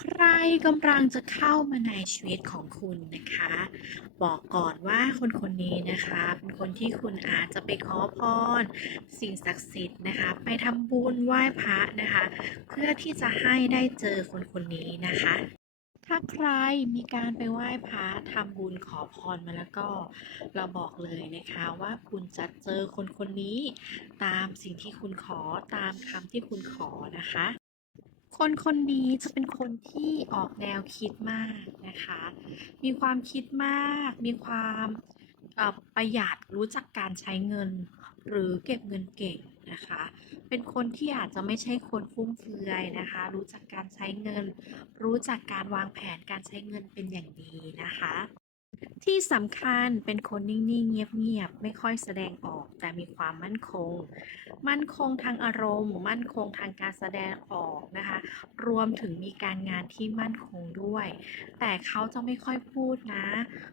ใครกำลังจะเข้ามาในชีวิตของคุณนะคะ บอกก่อนว่าคนคนนี้นะคะเป็นคนที่คุณอาจจะไปขอพร สิ่งศักดิ์สิทธิ์นะคะ ไปทำบุญไหว้พระนะคะ เพื่อที่จะให้ได้เจอคนคนนี้นะคะถ้าใครมีการไปไหว้พระทำบุญขอพรมาแล้วก็เราบอกเลยนะคะว่าคุณจะเจอคนคนนี้ ตามสิ่งที่คุณขอตามคำที่คุณขอนะคะ คนคนนี้จะเป็นคนที่ออกแนวคิดมากนะคะ มีความคิดมาก มีความประหยัดรู้จักการใช้เงิน หรือเก็บเงินเก่งนะคะ เป็นคนที่อาจจะไม่ใช่คนฟุ่มเฟือยนะคะ รู้จักการใช้เงิน รู้จักการวางแผนการใช้เงินเป็นอย่างดีนะคะ ที่สำคัญเป็นคนนิ่งๆ เงียบๆ ไม่ค่อยแสดงออก แต่มีความมั่นคง มั่นคงทางอารมณ์ มั่นคงทางการแสดงออกนะคะ รวมถึงมีการงานที่มั่นคงด้วย แต่เขาจะไม่ค่อยพูดนะ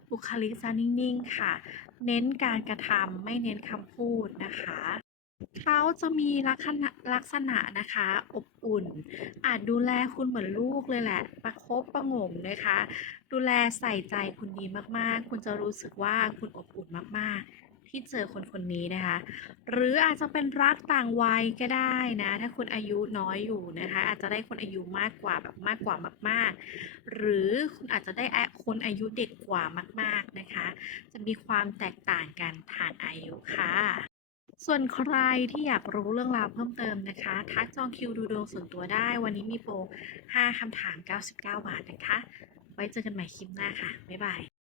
บุคลิกจะนิ่งๆ ค่ะ เน้นการกระทำไม่เน้นคำพูดนะคะ เขาจะมีลักษณะลักษณะนะคะ อบอุ่น อาจดูแลคุณเหมือนลูกเลยแหละ ประคบประหงมนะคะ ดูแลใส่ใจคุณดีมากๆ คุณจะรู้สึกว่าคุณอบอุ่นมากๆ ที่เจอคนคนนี้นะคะ หรืออาจจะเป็นรักต่างวัยก็ได้นะ ถ้าคุณอายุน้อยอยู่นะคะ อาจจะได้คนอายุมากกว่าแบบมากกว่ามาก ๆ หรือคุณอาจจะได้คนอายุเด็กกว่ามาก ๆนะคะ จะมีความแตกต่างกันทางอายุค่ะ ส่วนใครที่อยากรู้เรื่องราวเพิ่มเติมนะคะ ทักจองคิวดูดวงส่วนตัวได้ วันนี้มีโปร 5 คำถาม 99 บาทนะคะ ไว้เจอกันใหม่คลิปหน้าค่ะ บ๊ายบาย